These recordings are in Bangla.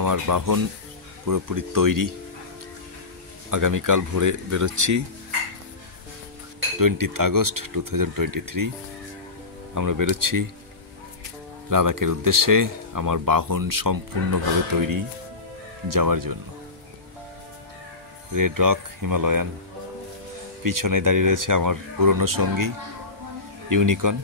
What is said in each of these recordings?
আমার বাহন পুরোপুরি তৈরি। আগামীকাল ভোরে বেরোচ্ছি। 20 আগস্ট 2023 আমরা বেরোচ্ছি লাদাখের উদ্দেশ্যে। আমার বাহন সম্পূর্ণভাবে তৈরি যাওয়ার জন্য। রেড রক হিমালয়ান, পিছনে দাঁড়িয়ে রয়েছে আমার পুরনো সঙ্গী ইউনিকর্ন।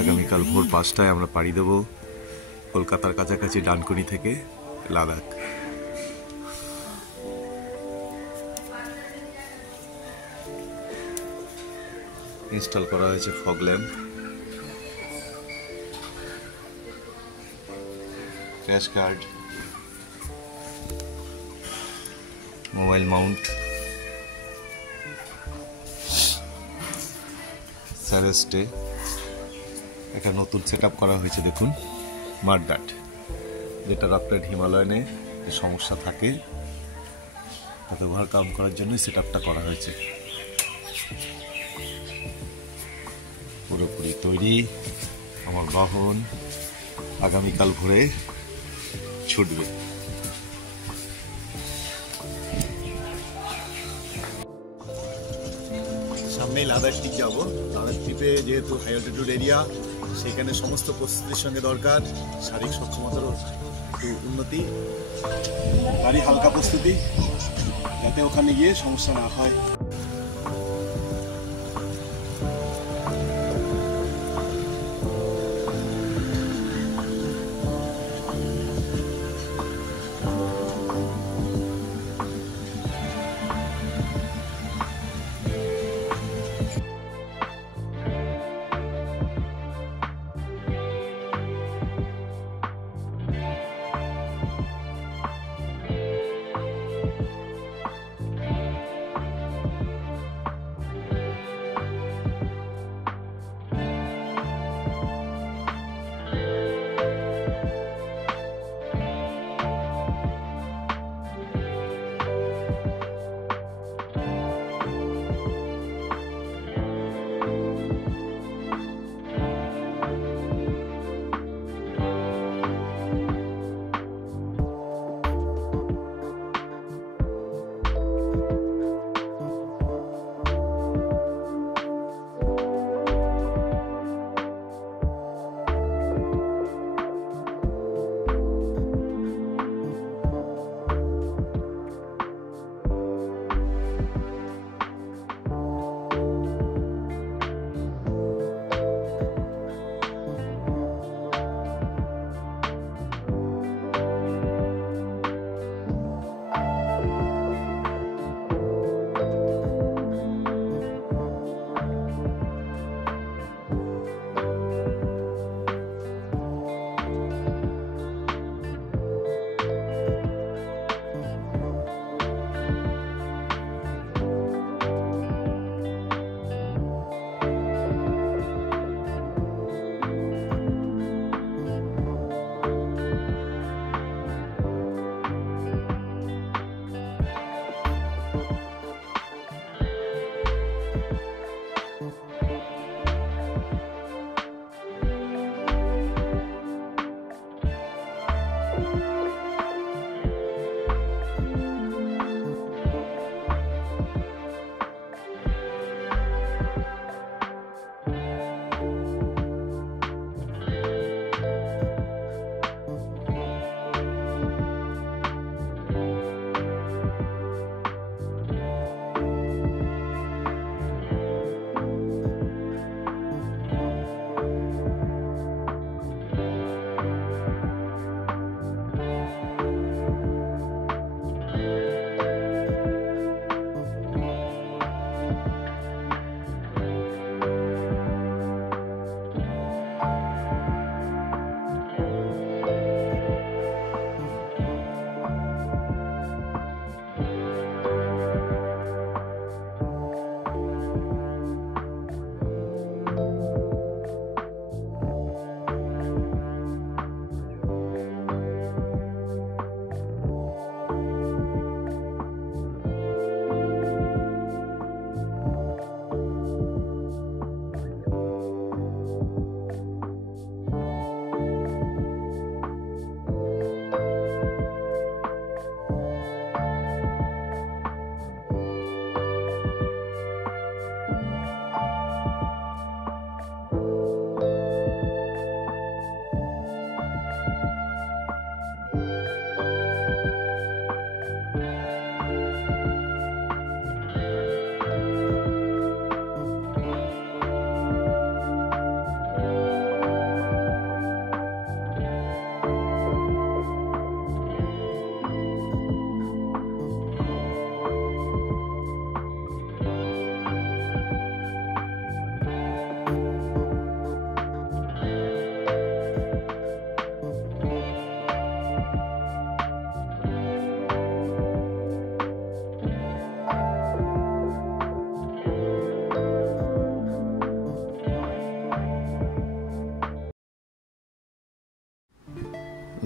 আগামীকাল ভোর 5টায় আমরা পাড়ি দেব কলকাতার কাছাকাছি ডানকুনি থেকে লাদাখ। ইনস্টল করা হয়েছে fog lamp, crash guard, mobile mount, স্যারেস্টে একটা নতুন সেট করা হয়েছে। দেখুন মাডগার্ড, যেটা রকলেট হিমালয়ানে যে সমস্যা থাকে তাতে ওভারকাম করার জন্য সেট করা হয়েছে। পুরোপুরি তৈরি আমার বাহন, আগামীকাল ভোরে ছুটবে। সামনেই লাদাখ ট্রিপ যাবো। লাদাখ ট্রিপে যেহেতু হাই অল্টিটিউড এরিয়া, সেখানে সমস্ত প্রস্তুতির সঙ্গে দরকার শারীরিক সক্ষমতারও একটু উন্নতি, গাড়ি হালকা প্রস্তুতি, যাতে ওখানে গিয়ে সমস্যা না হয়।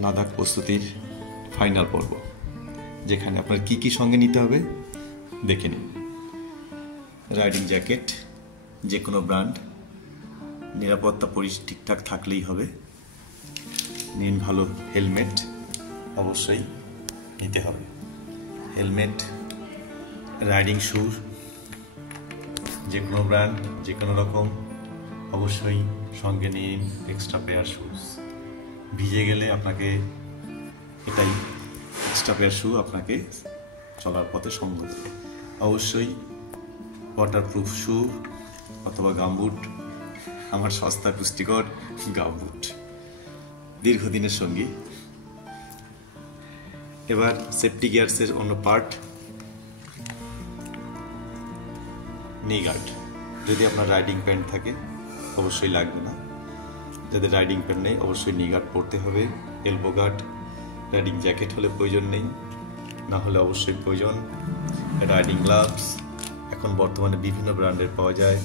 লাদাখ প্রস্তুতির ফাইনাল পর্ব, যেখানে আপনার কি কি সঙ্গে নিতে হবে দেখে নিন। রাইডিং জ্যাকেট, যে কোনো ব্র্যান্ড, নিরাপত্তা ঠিকঠাক থাকলেই হবে। নিন ভালো হেলমেট, অবশ্যই নিতে হবে হেলমেট। রাইডিং শ্যু, যে কোনো ব্র্যান্ড, যে কোনো রকম, অবশ্যই সঙ্গে নিন এক্সট্রা পেয়ার শুজ। ভিজে গেলে আপনাকে এটাই এক্সট্রা পেয়ার শু আপনাকে চলার পথে সঙ্গ দেবে। অবশ্যই ওয়াটারপ্রুফ শু অথবা গামবুট, আমার সস্তা পুষ্টিকর গামবুট, দীর্ঘদিনের সঙ্গী। এবার সেফটি গিয়ার্সের অন্য পার্ট, নি গার্ড। যদি আপনার রাইডিং প্যান্ট থাকে অবশ্যই লাগবে না, যাদের রাইডিং প্যান্ট নেই অবশ্যই নি গার্ড পরতে হবে। এলবো গার্ড, রাইডিং জ্যাকেট হলে প্রয়োজন নেই, না হলে অবশ্যই প্রয়োজন। রাইডিং গ্লাভস এখন বর্তমানে বিভিন্ন ব্র্যান্ডের পাওয়া যায়,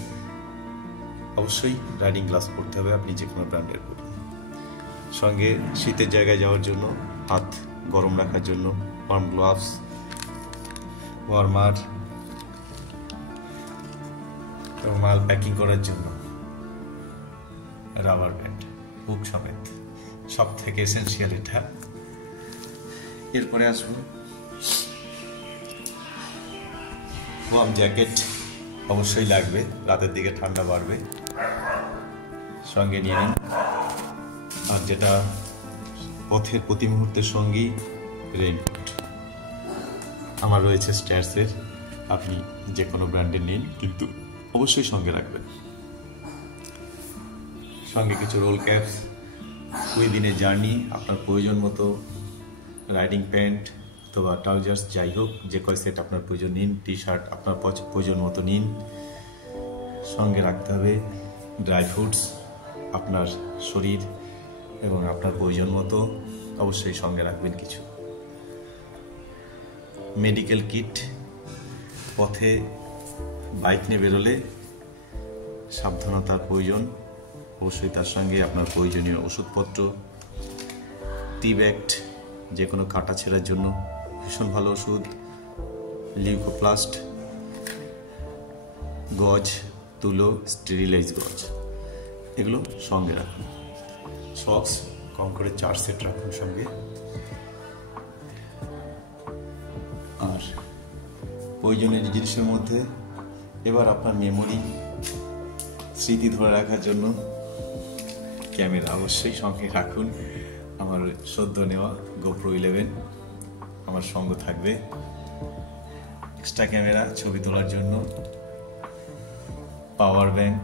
অবশ্যই রাইডিং গ্লাভস পরতে হবে, আপনি যে কোনো ব্র্যান্ডের পরুন। সঙ্গে শীতের জায়গায় যাওয়ার জন্য, হাত গরম রাখার জন্য ওয়ার্ম গ্লাভস, ওয়ার্মার, মাল প্যাকিং করার জন্য রাবার ব্যান্ড, হুক সমেত, সব থেকে এসেন্সিয়াল এটা। এরপরে আসুন ওয়ার্ম জ্যাকেট, অবশ্যই লাগবে, রাতের দিকে ঠান্ডা বাড়বে, সঙ্গে নিয়ে নিন। আর যেটা পথের প্রতি মুহূর্তের সঙ্গী, রেইনকোট। আমার রয়েছে স্ট্যাটসের, আপনি যে কোনো ব্র্যান্ডের নিন, কিন্তু অবশ্যই সঙ্গে রাখবেন। সঙ্গে কিছু রোল ক্যাপস, 2 দিনের জার্নি, আপনার প্রয়োজন মতো রাইডিং প্যান্ট অথবা ট্রাউজার্স, যাই হোক যে কয় সেট আপনার প্রয়োজন নিন। টি শার্ট আপনার প্রয়োজন মতো নিন। সঙ্গে রাখতে হবে ড্রাই ফ্রুটস, আপনার শরীর এবং আপনার প্রয়োজন মতো অবশ্যই সঙ্গে রাখবেন কিছু। মেডিকেল কিট, পথে বাইক নিয়ে বেরোলে সাবধানতার প্রয়োজন, অবশ্যই তার সঙ্গে আপনার প্রয়োজনীয় ওষুধপত্র। টিব্যাক্ট, যে কোনো কাটা ছেঁড়ার জন্য ভীষণ ভালো ওষুধ। লিউকোপ্লাস্ট, গজ, তুলো, স্টেরিলাইজ গজ, এগুলো সঙ্গে রাখুন। সক্স কম করে 4 সেট রাখুন সঙ্গে। আর প্রয়োজনীয় জিনিসের মধ্যে এবার আপনার মেমোরি, স্মৃতি ধরে রাখার জন্য ক্যামেরা অবশ্যই সঙ্গে রাখুন। আমার সদ্য নেওয়া GoPro 11 আমার সঙ্গে থাকবে। এক্সট্রা ক্যামেরা, ছবি তোলার জন্য। পাওয়ার ব্যাংক,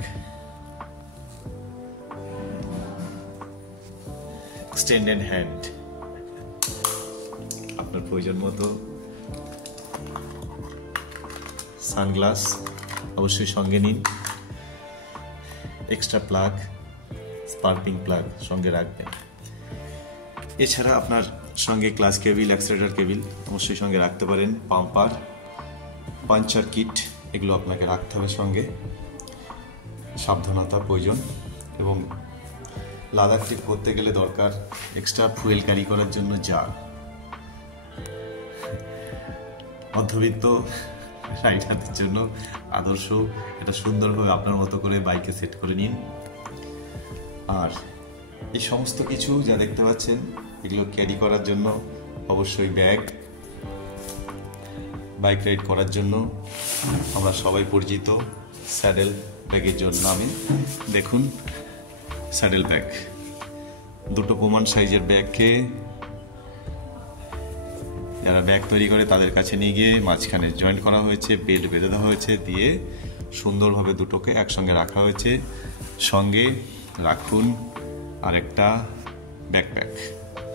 এক্সটেন্ডেড হ্যান্ড আপনার প্রয়োজন মতো। সানগ্লাস অবশ্যই সঙ্গে নিন। এক্সট্রা প্লাগ, স্পার্কিং প্লাগ সঙ্গে রাখবেন। এছাড়া আপনার সঙ্গে ক্লাচ কেবিল, অ্যাক্সিলারেটর কেবিল অবশ্যই সঙ্গে রাখতে পারেন। পাম্পার, পাঞ্চার কিট, এগুলো আপনাকে রাখতে হবে সঙ্গে। সাবধানতা প্রয়োজন। এবং লাদাখ ট্রিপ করতে গেলে দরকার এক্সট্রা ফুয়েল ক্যারি করার জন্য জার। মধ্যবিত্ত রাইডারদের জন্য আদর্শ, এটা সুন্দরভাবে আপনার মতো করে বাইকে সেট করে নিন। আর এই সমস্ত কিছু যা দেখতে পাচ্ছেন এগুলো ক্যারি করার জন্য অবশ্যই ব্যাগ, বাইক রাইড করার জন্য আমরা সবাই পরিচিত স্যাডেল ব্যাগের জন্য নামে দেখুন স্যাডেল ব্যাগ। 2 প্রমাণ সাইজের ব্যাগকে যারা ব্যাগ তৈরি করে তাদের কাছে নিয়ে গিয়ে মাঝখানে জয়েন্ট করা হয়েছে, বেল্ট বেঁধে দেওয়া হয়েছে, দিয়ে সুন্দরভাবে দুটোকে একসঙ্গে রাখা হয়েছে। সঙ্গে রাখুন আরেকটা ব্যাকপ্যাক,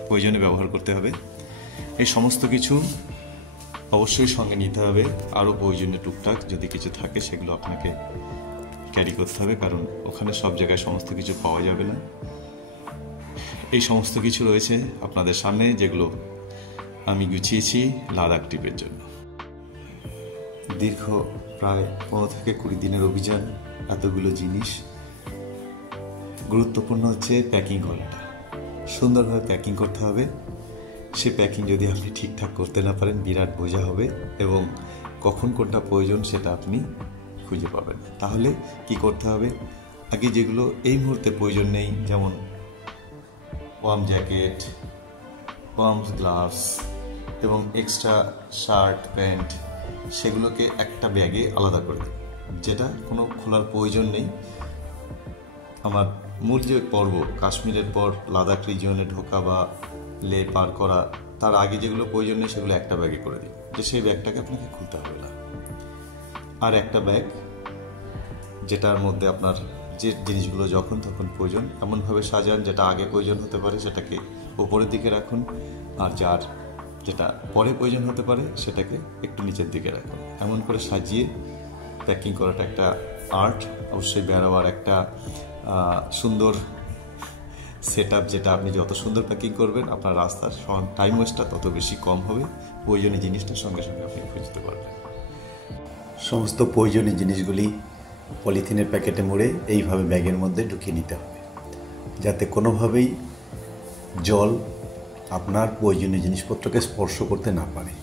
প্রয়োজনে ব্যবহার করতে হবে। এই সমস্ত কিছু অবশ্যই সঙ্গে নিতে হবে। আরও প্রয়োজনীয় টুকটাক যদি কিছু থাকে সেগুলো আপনাকে ক্যারি করতে হবে, কারণ ওখানে সব জায়গায় সমস্ত কিছু পাওয়া যাবে না। এই সমস্ত কিছু রয়েছে আপনাদের সামনে, যেগুলো আমি গুছিয়েছি লাদাখ ট্রিপের জন্য। দীর্ঘ প্রায় 15 থেকে 20 দিনের অভিযান, এতগুলো জিনিস। গুরুত্বপূর্ণ হচ্ছে প্যাকিং করাটা। সুন্দরভাবে প্যাকিং করতে হবে। সে প্যাকিং যদি আপনি ঠিকঠাক করতে না পারেন বিরাট বোঝা হবে এবং কখন কোনটা প্রয়োজন সেটা আপনি খুঁজে পাবেন। তাহলে কি করতে হবে, আগে যেগুলো এই মুহূর্তে প্রয়োজন নেই, যেমন ওয়ার্ম জ্যাকেট, ওয়ার্ম গ্লাভস এবং এক্সট্রা শার্ট প্যান্ট, সেগুলোকে একটা ব্যাগে আলাদা করে দিন, যেটা কোনো খোলার প্রয়োজন নেই। আমার মূল যে পর্ব কাশ্মীরের পর লাদাখ রিজিয়নে ঢোকা বা লে পার করা, তার আগে যেগুলো প্রয়োজন নেই সেগুলো একটা ব্যাগে করে দিন, যে সেই ব্যাগটাকে আপনাকে খুলতে হবে না। আর একটা ব্যাগ যেটার মধ্যে আপনার যে জিনিসগুলো যখন তখন প্রয়োজন এমনভাবে সাজান যেটা আগে প্রয়োজন হতে পারে সেটাকে উপরের দিকে রাখুন, আর যেটা পরে প্রয়োজন হতে পারে সেটাকে একটু নিচের দিকে রাখুন। এমন করে সাজিয়ে প্যাকিং করাটা একটা আর্ট। অবশ্যই বেরোয়ার একটা সুন্দর সেট আপ, যেটা আপনি যত সুন্দর প্যাকিং করবেন আপনার রাস্তার টাইম ওয়েস্টটা তত বেশি কম হবে, প্রয়োজনীয় জিনিসটার সঙ্গে সঙ্গে আপনি খুঁজতে পারবেন। সমস্ত প্রয়োজনীয় জিনিসগুলি পলিথিনের প্যাকেটে মুড়ে এইভাবে ব্যাগের মধ্যে ঢুকিয়ে নিতে হবে, যাতে কোনোভাবেই জল আপনার প্রয়োজনীয় জিনিসপত্রকে স্পর্শ করতে না পারে।